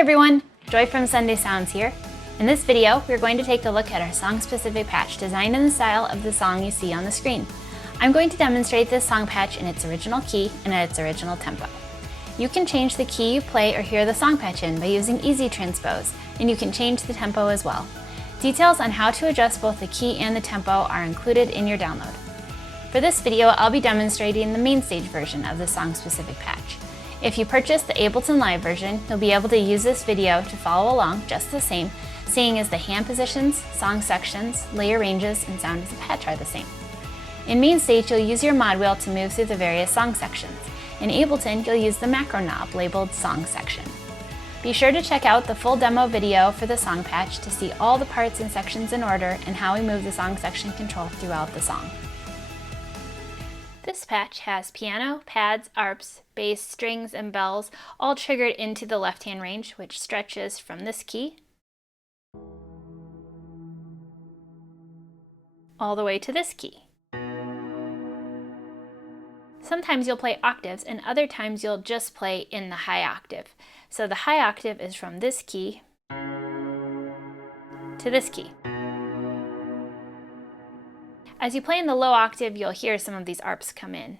everyone, Joy from Sunday Sounds here. In this video, we're going to take a look at our song-specific patch designed in the style of the song you see on the screen. I'm going to demonstrate this song patch in its original key and at its original tempo. You can change the key you play or hear the song patch in by using Easy Transpose, and you can change the tempo as well. Details on how to adjust both the key and the tempo are included in your download. For this video, I'll be demonstrating the MainStage version of the song-specific patch. If you purchase the Ableton Live version, you'll be able to use this video to follow along just the same, seeing as the hand positions, song sections, layer ranges, and sound of the patch are the same. In MainStage, you'll use your mod wheel to move through the various song sections. In Ableton, you'll use the macro knob labeled Song Section. Be sure to check out the full demo video for the song patch to see all the parts and sections in order and how we move the song section control throughout the song. This patch has piano, pads, arps, bass, strings, and bells all triggered into the left-hand range, which stretches from this key all the way to this key. Sometimes you'll play octaves, and other times you'll just play in the high octave. So the high octave is from this key to this key. As you play in the low octave, you'll hear some of these arps come in.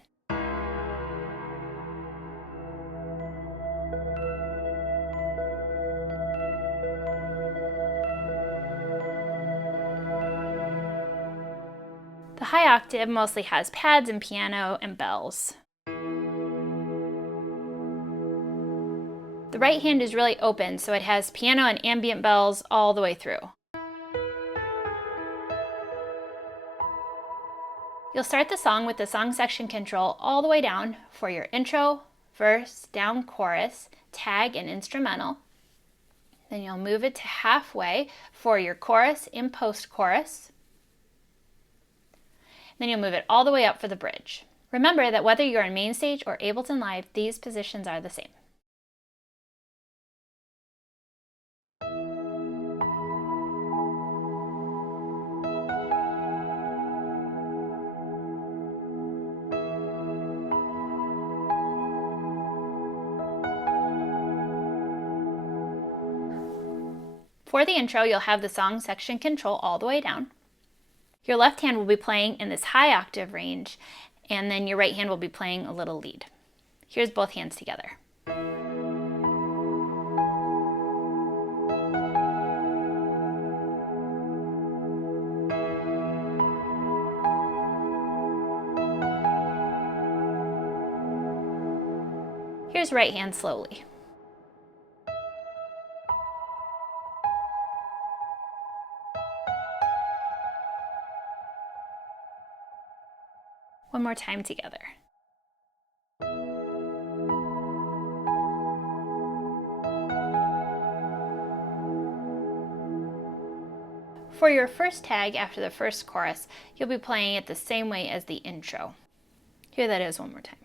The high octave mostly has pads and piano and bells. The right hand is really open, so it has piano and ambient bells all the way through. You'll start the song with the song section control all the way down for your intro, verse, down chorus, tag, and instrumental. Then you'll move it to halfway for your chorus and post-chorus. Then you'll move it all the way up for the bridge. Remember that whether you're in MainStage or Ableton Live, these positions are the same. For the intro, you'll have the song section control all the way down. Your left hand will be playing in this high octave range, and then your right hand will be playing a little lead. Here's both hands together. Here's right hand slowly. One more time together. For your first tag after the first chorus, you'll be playing it the same way as the intro. Here that is one more time.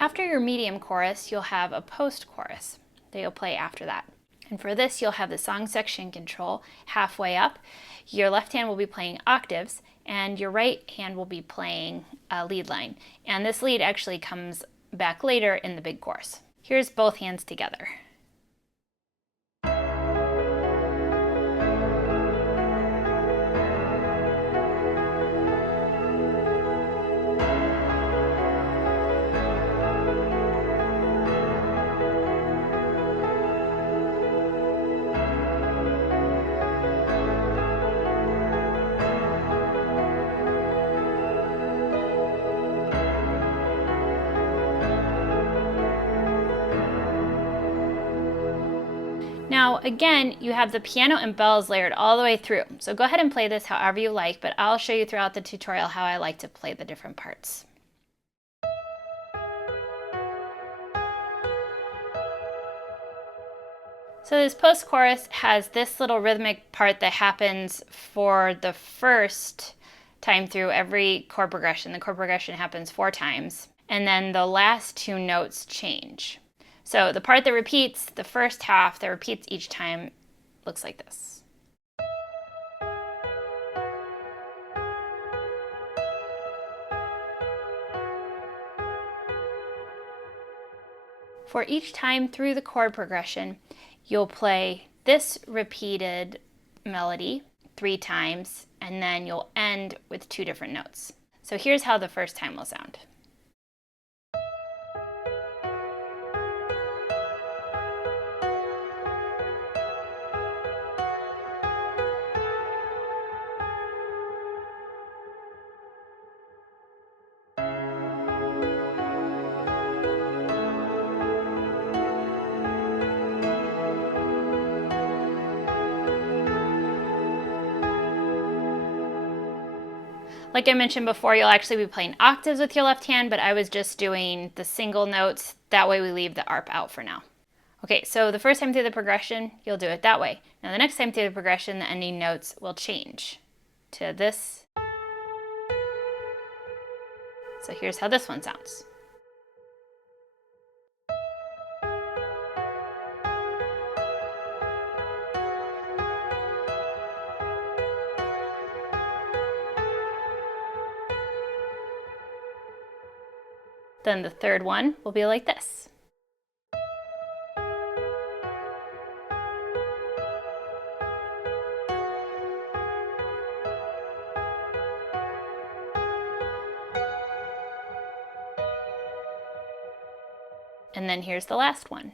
After your medium chorus, you'll have a post-chorus that you'll play after that. And for this, you'll have the song section control halfway up. Your left hand will be playing octaves, and your right hand will be playing a lead line. And this lead actually comes back later in the big chorus. Here's both hands together. Now again, you have the piano and bells layered all the way through. So go ahead and play this however you like, but I'll show you throughout the tutorial how I like to play the different parts. So this post-chorus has this little rhythmic part that happens for the first time through every chord progression. The chord progression happens 4 times, and then the last 2 notes change. So the part that repeats, the first half that repeats each time, looks like this. For each time through the chord progression, you'll play this repeated melody 3 times, and then you'll end with 2 different notes. So here's how the first time will sound. Like I mentioned before, you'll actually be playing octaves with your left hand, but I was just doing the single notes. That way we leave the arp out for now. Okay, so the first time through the progression, you'll do it that way. Now the next time through the progression, the ending notes will change to this. So here's how this one sounds. Then the third one will be like this. And then here's the last one.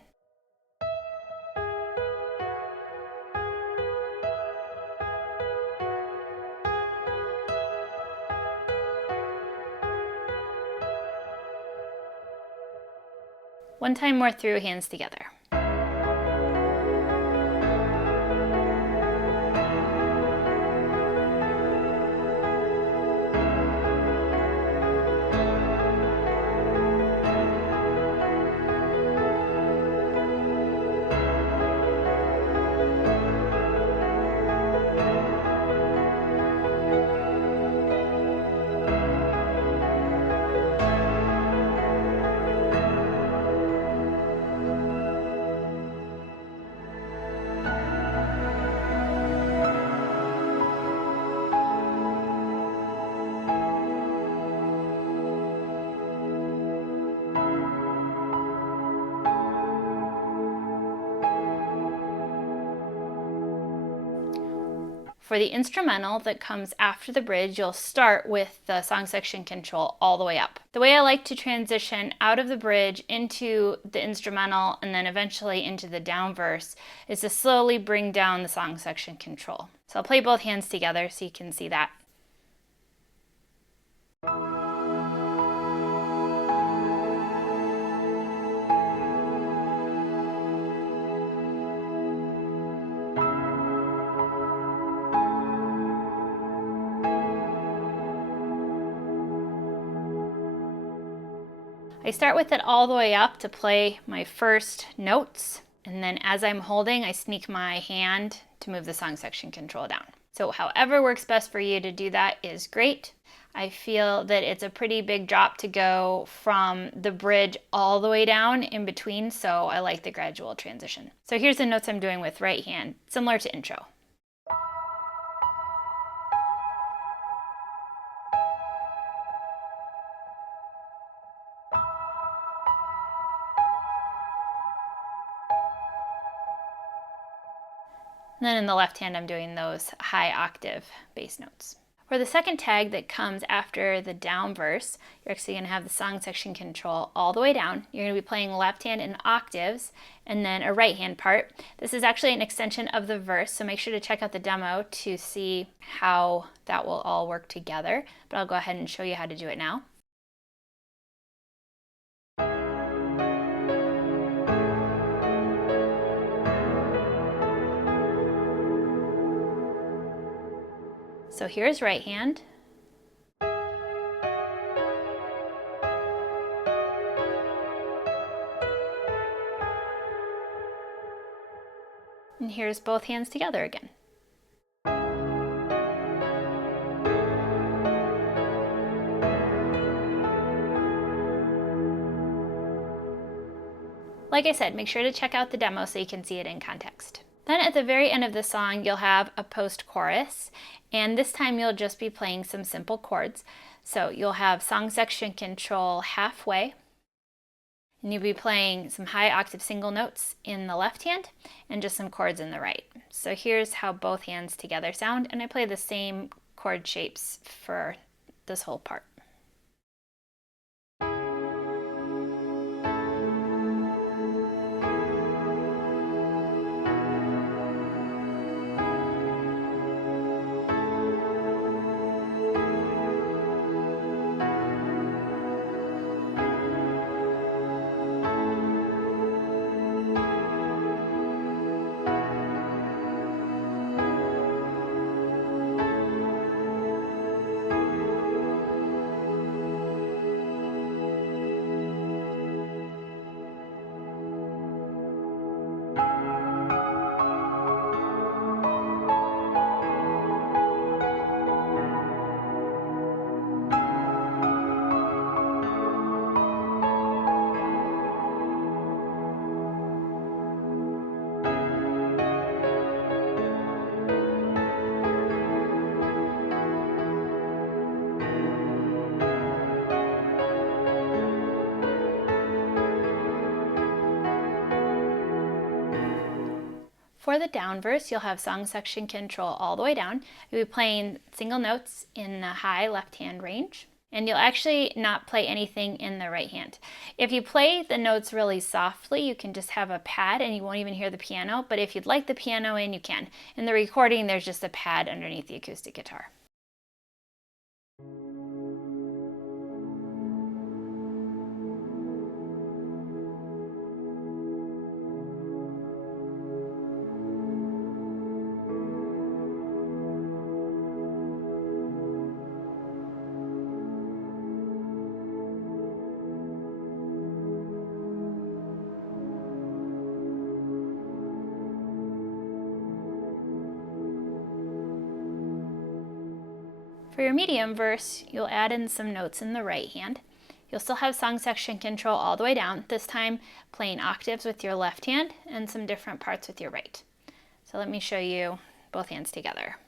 One time more through, hands together. For the instrumental that comes after the bridge, you'll start with the song section control all the way up. The way I like to transition out of the bridge into the instrumental and then eventually into the down verse is to slowly bring down the song section control. So I'll play both hands together so you can see that. I start with it all the way up to play my first notes, and then as I'm holding, I sneak my hand to move the song section control down. So however works best for you to do that is great. I feel that it's a pretty big drop to go from the bridge all the way down in between, so I like the gradual transition. So here's the notes I'm doing with right hand, similar to intro. And then in the left hand, I'm doing those high octave bass notes. For the second tag that comes after the down verse, you're actually going to have the song section control all the way down. You're going to be playing left hand in octaves and then a right hand part. This is actually an extension of the verse, so make sure to check out the demo to see how that will all work together. But I'll go ahead and show you how to do it now. So here's right hand. And here's both hands together again. Like I said, make sure to check out the demo so you can see it in context. Then at the very end of the song, you'll have a post-chorus, and this time you'll just be playing some simple chords. So you'll have song section control halfway, and you'll be playing some high octave single notes in the left hand and just some chords in the right. So here's how both hands together sound, and I play the same chord shapes for this whole part. For the down verse, you'll have song section control all the way down. You'll be playing single notes in the high left hand range, and you'll actually not play anything in the right hand. If you play the notes really softly, you can just have a pad and you won't even hear the piano, but if you'd like the piano in, you can. In the recording, there's just a pad underneath the acoustic guitar. For your medium verse, you'll add in some notes in the right hand. You'll still have song section control all the way down, this time playing octaves with your left hand and some different parts with your right. So let me show you both hands together.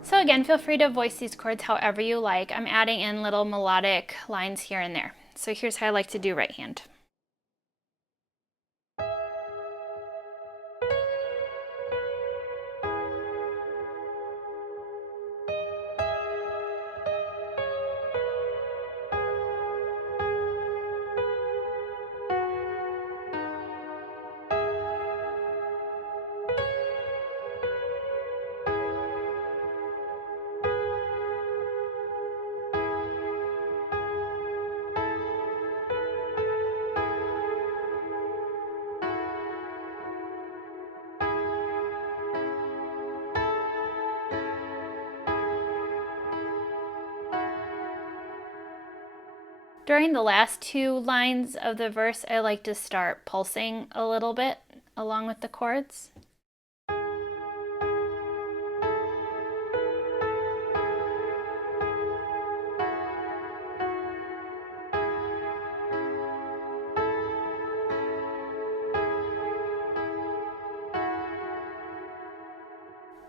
So again, feel free to voice these chords however you like. I'm adding in little melodic lines here and there. So here's how I like to do right hand. During the last two lines of the verse, I like to start pulsing a little bit along with the chords.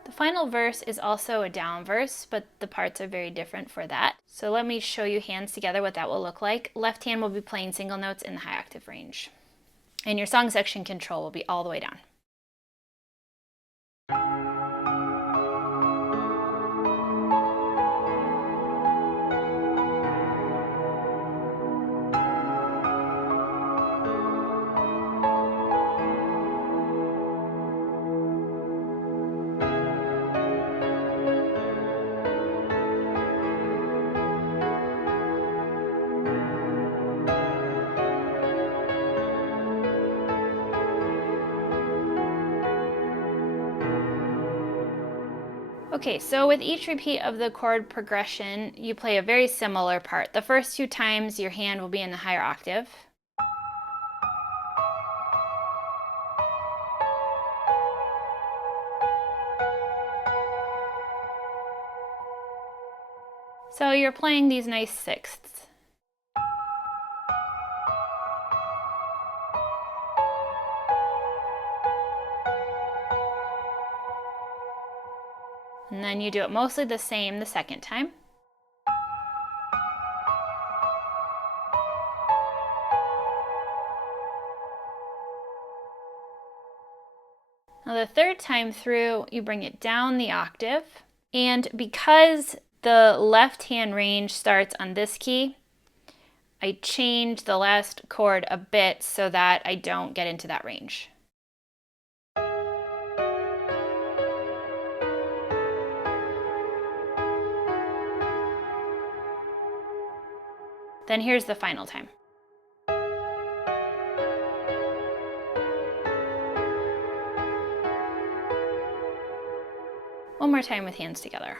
The final verse is also a down verse, but the parts are very different for that. So let me show you hands together what that will look like. Left hand will be playing single notes in the high octave range, and your song section control will be all the way down. Okay, so with each repeat of the chord progression, you play a very similar part. The first 2 times your hand will be in the higher octave. So you're playing these nice sixths. And then you do it mostly the same the second time. Now the third time through, you bring it down the octave. And because the left hand range starts on this key, I change the last chord a bit so that I don't get into that range. Then here's the final time. One more time with hands together.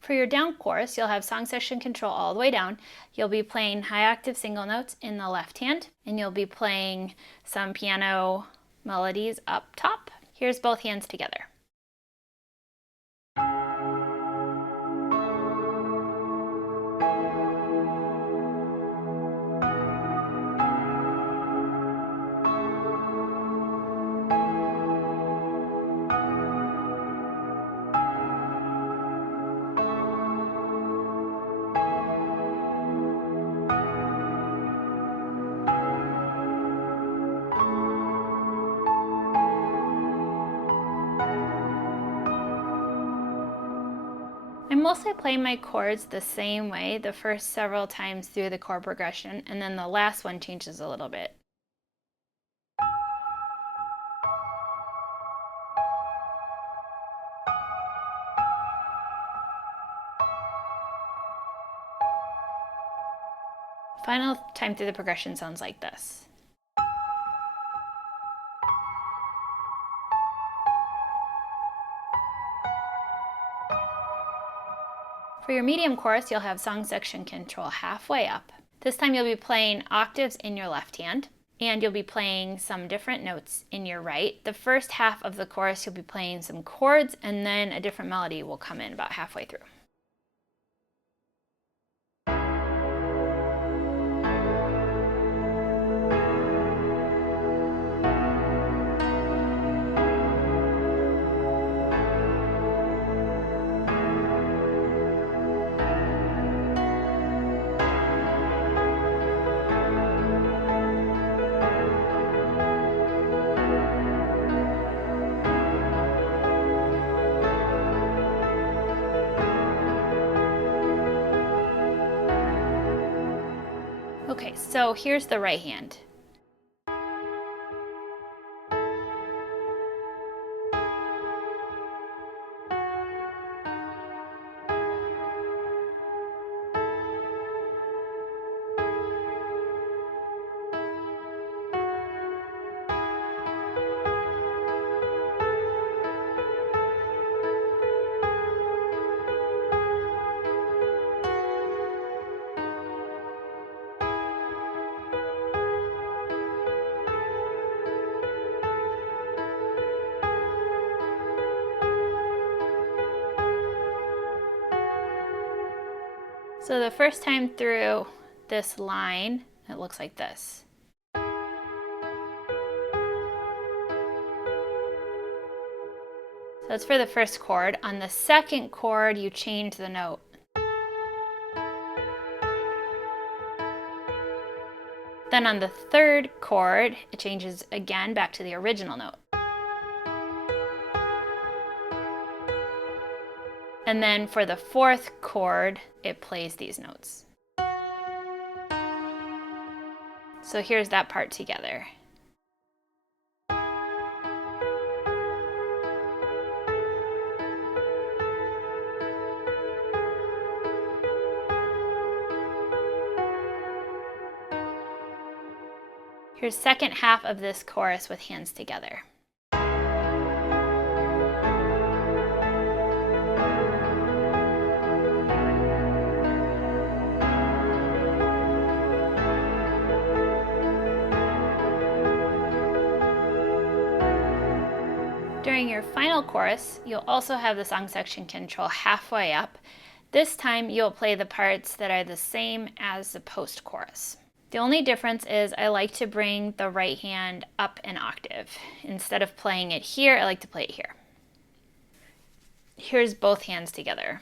For your down chorus, you'll have song section control all the way down. You'll be playing high octave single notes in the left hand, and you'll be playing some piano melodies up top. Here's both hands together. I mostly play my chords the same way the first several times through the chord progression, and then the last one changes a little bit. Final time through the progression sounds like this. For your medium chorus, you'll have song section control halfway up. This time you'll be playing octaves in your left hand, and you'll be playing some different notes in your right. The first half of the chorus, you'll be playing some chords, and then a different melody will come in about halfway through. Okay, so here's the right hand. So the first time through this line, it looks like this. So that's for the first chord. On the second chord, you change the note. Then on the third chord, it changes again back to the original note. And then for the fourth chord, it plays these notes. So here's that part together. Here's second half of this chorus with hands together. During your final chorus, you'll also have the song section control halfway up. This time you'll play the parts that are the same as the post-chorus. The only difference is I like to bring the right hand up an octave. Instead of playing it here, I like to play it here. Here's both hands together.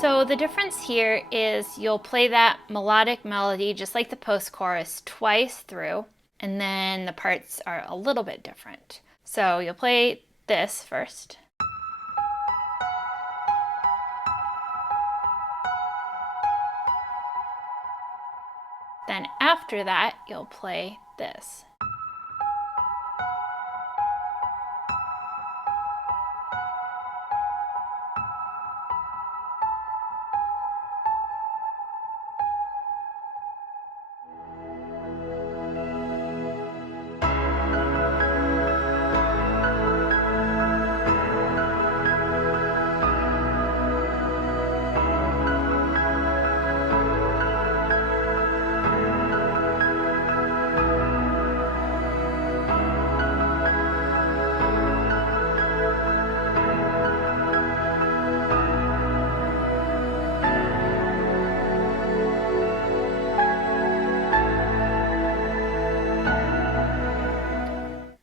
So the difference here is you'll play that melodic melody just like the post-chorus twice through, and then the parts are a little bit different. So you'll play this first. Then after that, you'll play this.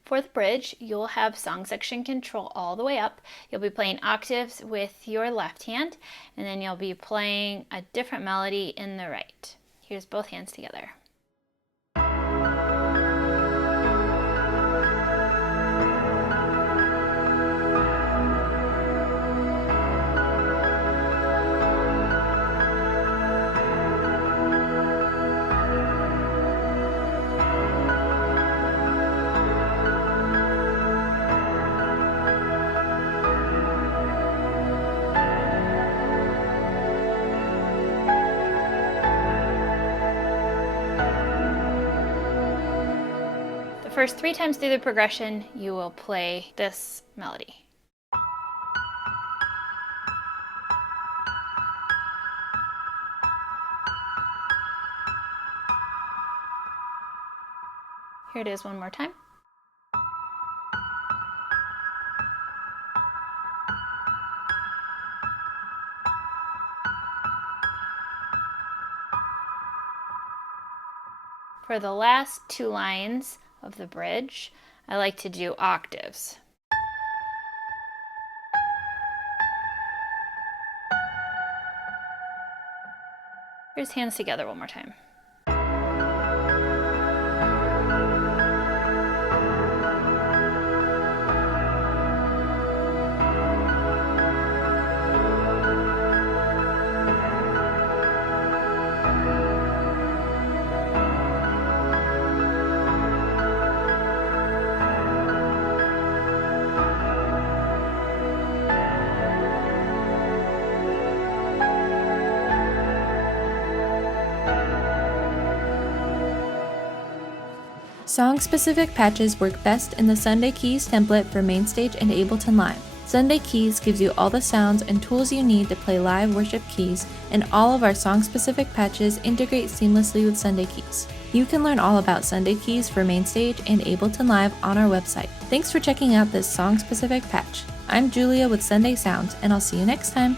Fourth bridge, you'll have song section control all the way up. You'll be playing octaves with your left hand, and then you'll be playing a different melody in the right. Here's both hands together. First 3 times through the progression, you will play this melody. Here it is one more time. For the last 2 lines of the bridge, I like to do octaves. Here's hands together one more time. Song-specific patches work best in the Sunday Keys template for MainStage and Ableton Live. Sunday Keys gives you all the sounds and tools you need to play live worship keys, and all of our song-specific patches integrate seamlessly with Sunday Keys. You can learn all about Sunday Keys for MainStage and Ableton Live on our website. Thanks for checking out this song-specific patch. I'm Julia with Sunday Sounds, and I'll see you next time.